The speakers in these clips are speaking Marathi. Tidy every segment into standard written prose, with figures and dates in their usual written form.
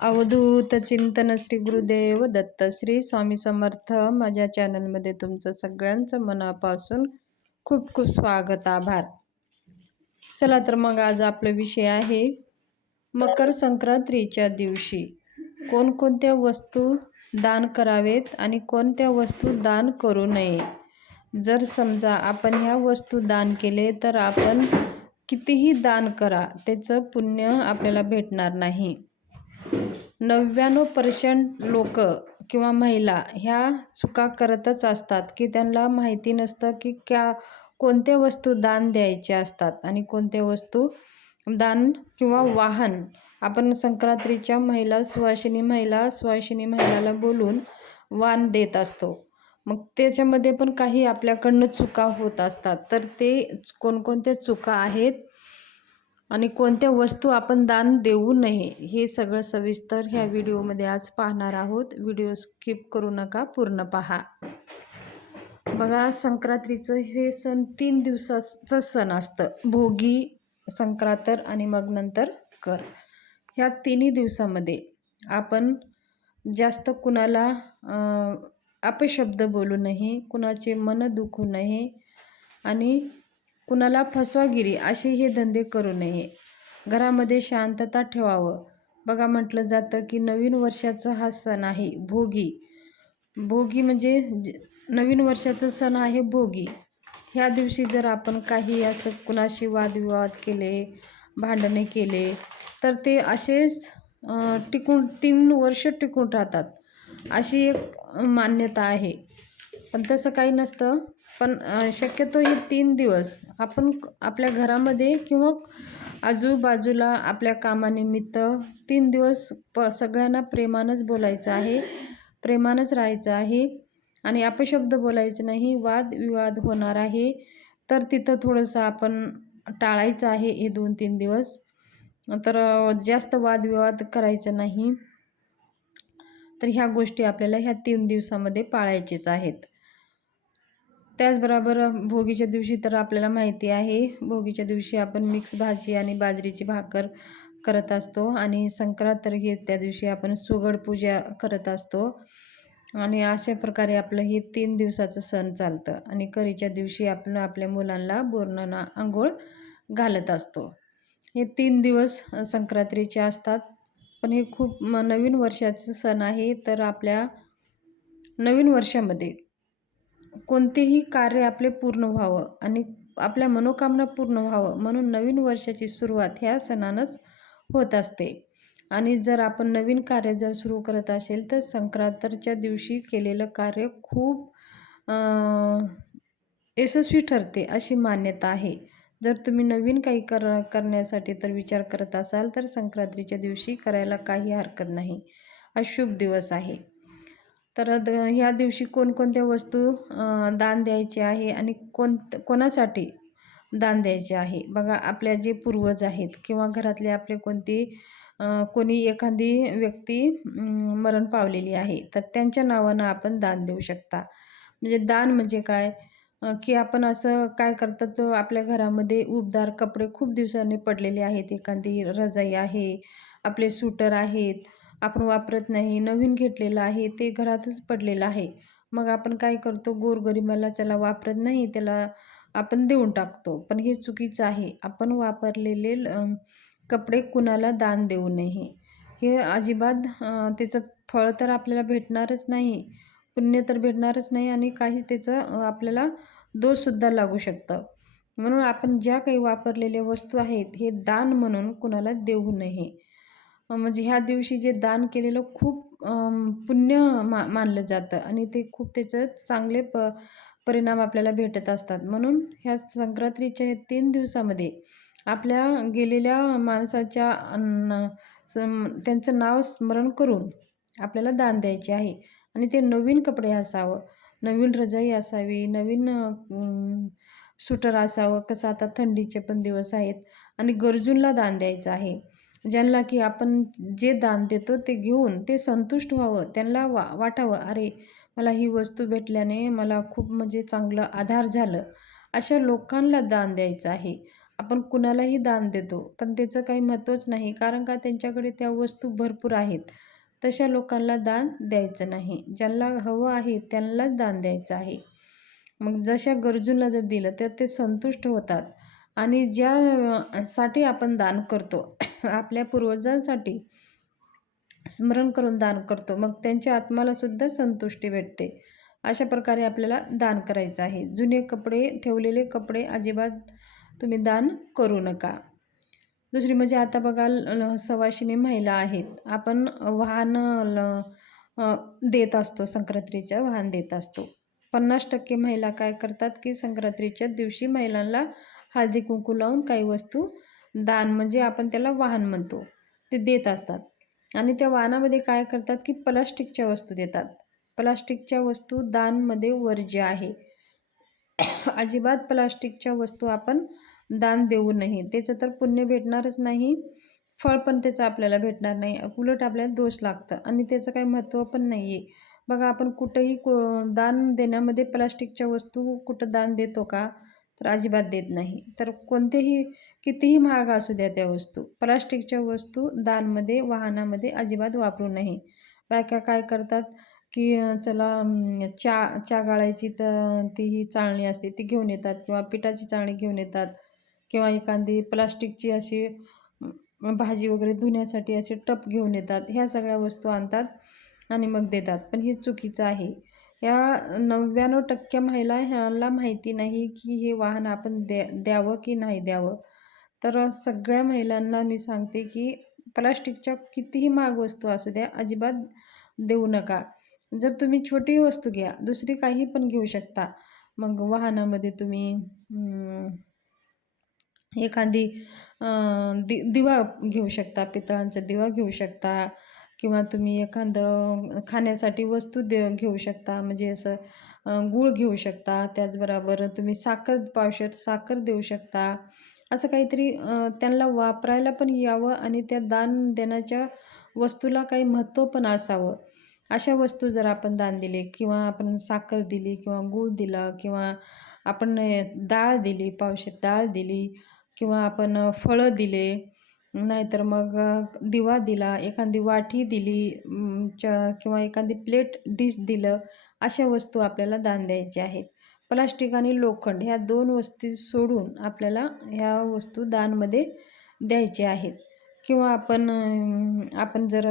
अवधूत चिंतन श्री गुरुदेव दत्त श्री स्वामी समर्थ. माझ्या चॅनलमध्ये तुमचं सगळ्यांचं मनापासून खूप खूप स्वागत, आभार. चला तर मग आज आपला विषय आहे मकर संक्रांतीच्या दिवशी कोणकोणत्या वस्तू दान करावेत आणि कोणत्या वस्तू दान करू नये. जर समजा आपण ह्या वस्तू दान केले तर आपण कितीही दान करा त्याचं पुण्य आपल्याला भेटणार नाही. 99% लोक किंवा महिला ह्या चुका करतच असतात की त्यांना माहिती नसतं की कोणत्या वस्तू दान द्यायचे असतात आणि कोणत्या वस्तू दान किंवा वाहन. आपण संक्रांतीच्या सुवासिनी महिलाला बोलून वाण देत असतो. मग त्याच्यामध्ये पण काही आपल्याकडनं चुका होत असतात. तर ते कोणकोणत्या चुका आहेत आणि कोणत्या वस्तू आपण दान देऊ नये हे सगळं सविस्तर ह्या व्हिडिओमध्ये आज पाहणार आहोत. व्हिडिओ स्किप करू नका, पूर्ण पहा. बघा, संक्रांतीचं हे सण 3 दिवसाचं सण असतं. भोगी, संक्रांत आणि मग नंतर कर. ह्या 3 दिवसामध्ये आपण जास्त कुणाला अपशब्द बोलू नये, कुणाचे मन दुखू नये आणि कुणाला फसवागिरी असे हे धंदे करू नये. घरामध्ये शांतता ठेवावं. बघा, म्हटलं जातं की नवीन वर्षाचा हा सण आहे भोगी. भोगी म्हणजे नवीन वर्षाचा सण आहे भोगी. ह्या दिवशी जर आपण काही असं कुणाशी वादविवाद केले, भांडणे केले तर ते असेच 3 वर्ष टिकून राहतात अशी एक मान्यता आहे. पण तसं काही नसतं. पण शक्यतो हे 3 दिवस आपण आपल्या घरामध्ये किंवा आजूबाजूला आपल्या कामानिमित्त 3 दिवस सगळ्यांना प्रेमानंच बोलायचं आहे, प्रेमानंच राहायचं आहे आणि अपशब्द बोलायचे नाही. वादविवाद होणार आहे तर तिथं थोडंसं आपण टाळायचं आहे हे 2-3 दिवस. तर जास्त वादविवाद करायचं नाही. तर ह्या गोष्टी आपल्याला ह्या 3 दिवसामध्ये पाळायचीच आहेत. त्याचबरोबर भोगीच्या दिवशी तर आपल्याला माहिती आहे, भोगीच्या दिवशी आपण मिक्स भाजी आणि बाजरीची भाकर करत असतो आणि संक्रांत तर हे त्या दिवशी आपण सुगड पूजा करत असतो आणि अशा प्रकारे आपलं हे 3 दिवसाचं सण चालतं. आणि करीच्या दिवशी आपण आपल्या मुलांना बोरनाना आंघोळ घालत असतो. हे 3 दिवस संक्रांतीचे असतात. पण हे खूप नवीन वर्षाचं सण आहे. तर आपल्या नवीन वर्षामध्ये कोणतेही कार्य आपले पूर्ण व्हावं आणि आपल्या मनोकामना पूर्ण व्हावं म्हणून नवीन वर्षाची सुरुवात ह्या सणानंच होत असते. आणि जर आपण नवीन कार्य जर सुरू करत असेल तर संक्रांतीच्या दिवशी केलेलं कार्य खूप यशस्वी ठरते अशी मान्यता आहे. जर तुम्ही नवीन काही करण्यासाठी तर विचार करत असाल तर संक्रांतीच्या दिवशी करायला काही हरकत नाही. हा शुभ दिवस आहे. तर ह्या दिवशी कोणकोणत्या वस्तू दान द्यायचे आहे आणि कोणासाठी दान द्यायचे आहे. बघा, आपल्या जे पूर्वज आहेत किंवा घरातले आपले कोणी एखादी व्यक्ती मरण पावलेली आहे तर त्यांच्या नावानं आपण दान देऊ शकता. म्हणजे दान म्हणजे काय की आपण असं काय करतात, आपल्या घरामध्ये उबदार कपडे खूप दिवसांनी पडलेले आहेत, एखादी रजाई आहे, आपले स्वेटर आहेत, आपण वापरत नाही, नवीन घेतलेलं आहे, ते घरातच पडलेलं आहे. मग आपण काय करतो, गोरगरिबाला त्याला वापरत नाही त्याला आपण देऊन टाकतो. पण हे चुकीचं आहे. आपण वापरलेले कपडे कुणाला दान देऊ नये. हे अजिबात त्याचं फळ तर आपल्याला भेटणारच नाही, पुण्य तर भेटणारच नाही आणि काही त्याचं आपल्याला दोषसुद्धा लागू शकतं. म्हणून आपण ज्या काही वापरलेल्या वस्तू आहेत हे दान म्हणून कुणाला देऊ नये. म्हणजे ह्या दिवशी जे दान केलेलं खूप पुण्य मानलं जातं आणि ते खूप त्याचं चांगले परिणाम आपल्याला भेटत असतात. म्हणून ह्या संक्रांतीच्या 3 दिवसामध्ये आपल्या गेलेल्या माणसाच्या त्यांचं नाव स्मरण करून आपल्याला दान द्यायचे आहे. आणि ते नवीन कपडे असावं, नवीन रजाई असावी, नवीन स्वेटर असावं. कसं आता थंडीचे पण दिवस आहेत आणि गरजूंना दान द्यायचं आहे. ज्यांना की आपण जे दान देतो ते घेऊन ते संतुष्ट व्हावं, त्यांना वाटावं अरे मला ही वस्तू भेटल्याने मला खूप म्हणजे चांगलं आधार झालं. अशा लोकांना दान द्यायचं आहे. आपण कुणालाही दान देतो, पण त्याचं काही महत्त्वच नाही, कारण का त्यांच्याकडे त्या वस्तू भरपूर आहेत. तशा लोकांना दान द्यायचं नाही. ज्यांना हवं आहे त्यांनाच दान द्यायचं आहे. मग जशा गरजूंना जर दिलं तर ते संतुष्ट होतात. आणि ज्या साठी आपण दान करतो आपल्या पूर्वजांसाठी स्मरण करून दान करतो, मग त्यांच्या आत्म्याला सुद्धा संतुष्टी भेटते. अशा प्रकारे आपल्याला दान करायचं आहे. जुने कपडे, ठेवलेले कपडे अजिबात तुम्ही दान करू नका. दुसरी म्हणजे आता बघा सवाशिनी महिला आहेत. आपण वाहन देत असतो, संक्रांतीचं वाहन देत असतो. 50% महिला काय करतात की संक्रांतीच्या दिवशी महिलांना हळदी कुंकू लावून काही वस्तू दान, म्हणजे आपण त्याला वाहन म्हणतो, ते देत असतात. आणि त्या वाहनामध्ये काय करतात की प्लास्टिकच्या वस्तू देतात. प्लास्टिकच्या वस्तू दानमध्ये वर्ज्य आहे. अजिबात प्लास्टिकच्या वस्तू आपण दान देऊ नये. त्याचं तर पुण्य भेटणारच नाही, फळ पण त्याचं आपल्याला भेटणार नाही. उलट आपल्याला दोष लागतं आणि त्याचं काही महत्त्व पण नाही आहे. बघा आपण कुठंही दान देण्यामध्ये प्लास्टिकच्या वस्तू कुठं दान देतो का? तर अजिबात देत नाही. तर कोणतेही कितीही महाग असू द्या त्या वस्तू, प्लास्टिकच्या वस्तू दानमध्ये, वाहनामध्ये अजिबात वापरू नये. बायका काय करतात की चला चहा गाळायची तर ती ही चाळणी असते ती घेऊन येतात, किंवा पिठाची चाळणी घेऊन येतात, किंवा एखादी प्लास्टिकची अशी भाजी वगैरे धुण्यासाठी असे टप घेऊन येतात. ह्या सगळ्या वस्तू आणतात आणि मग देतात, पण हे चुकीचं आहे. या 99% महिला ह्याला माहिती नाही की हे वाहन आपण द्यावं की नाही द्यावं. तर सगळ्या महिलांना मी सांगते की प्लास्टिकच्या कितीही महाग वस्तू असू द्या, अजिबात देऊ नका. जर तुम्ही छोटी वस्तू घ्या, दुसरी काही पण घेऊ शकता. मग वाहनामध्ये तुम्ही एखादी दिवा घेऊ शकता, पितळांचा दिवा घेऊ शकता, किंवा तुम्ही एखादं खाण्यासाठी वस्तू घेऊ शकता, म्हणजे असं गूळ घेऊ शकता. त्याचबरोबर तुम्ही पावशेर साखर देऊ शकता. असं काहीतरी त्यांना वापरायला पण यावं आणि त्या दान देण्याच्या वस्तूला काही महत्त्व पण असावं. अशा वस्तू जर आपण दान दिले, किंवा आपण साखर दिली, किंवा गूळ दिला, किंवा आपण डाळ दिली, पावशेर डाळ दिली, किंवा आपण फळं दिले, नाहीतर मग दिवा दिला, एखादी वाटी दिली, किंवा एखादी प्लेट डिश दिलं, अशा वस्तू आपल्याला दान द्यायच्या आहेत. प्लास्टिक आणि लोखंड ह्या 2 वस्तू सोडून आपल्याला ह्या वस्तू दानमध्ये द्यायच्या आहेत. किंवा आपण जर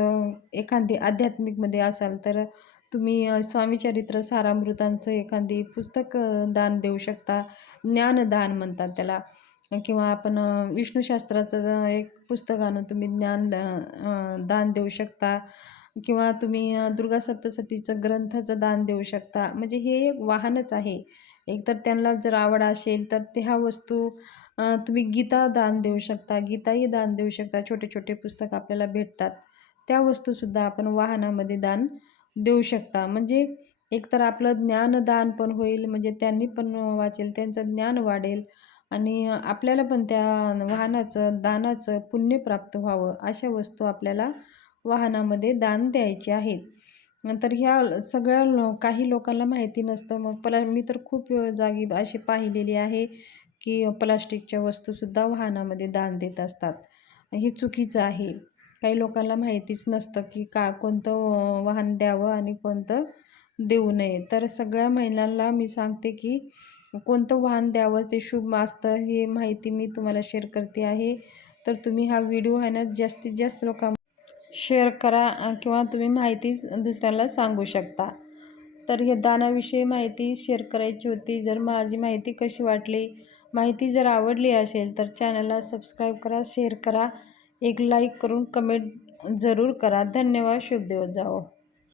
एखादी आध्यात्मिकमध्ये असाल तर तुम्ही स्वामीचरित्र सारामृतांचं एखादी पुस्तक दान देऊ शकता. ज्ञानदान म्हणतात त्याला. किंवा आपण विष्णूशास्त्राचं एक पुस्तक आणून तुम्ही दान देऊ शकता. किंवा तुम्ही दुर्गा सप्तशतीचं ग्रंथाचं दान देऊ शकता. म्हणजे हे एक वाहनच आहे. एकतर त्यांना जर आवड असेल तर ह्या वस्तू तुम्ही गीता दान देऊ शकता, गीताही दान देऊ शकता. छोटे छोटे पुस्तक आपल्याला भेटतात, त्या वस्तूसुद्धा आपण वाहनामध्ये दान देऊ शकता. म्हणजे एकतर आपलं ज्ञानदान पण होईल, म्हणजे त्यांनी पण वाचेल, त्यांचं ज्ञान वाढेल, आणि आपल्याला पण त्या वाहनाचं दानाचं पुण्य प्राप्त व्हावं. अशा वस्तू आपल्याला वाहनामध्ये दान द्यायचे आहेत. नंतर ह्या सगळ्या काही लोकांना माहिती नसतं. मग मी तर खूप जागी अशी पाहिलेली आहे की प्लास्टिकच्या वस्तूसुद्धा वाहनामध्ये दान देत असतात. हे चुकीचं आहे. काही लोकांना माहितीच नसतं की कोणतं वाहन द्यावं आणि कोणतं देऊ नये. तर सगळ्या महिलांना मी सांगते की कोणतं वाहन द्यावं ते शुभ असतं, हे माहिती मी तुम्हाला शेअर करते आहे. तर तुम्ही हा व्हिडिओ आहे ना जास्तीत जास्त लोकांना शेअर करा, किंवा तुम्ही माहिती दुसऱ्याला सांगू शकता. तर हे दानाविषयी माहिती शेअर करायची होती. जर माझी माहिती कशी वाटली, माहिती जर आवडली असेल तर चॅनलला सबस्क्राईब करा, शेअर करा, एक लाईक करून कमेंट जरूर करा. धन्यवाद. शुभ दिवस जाओ.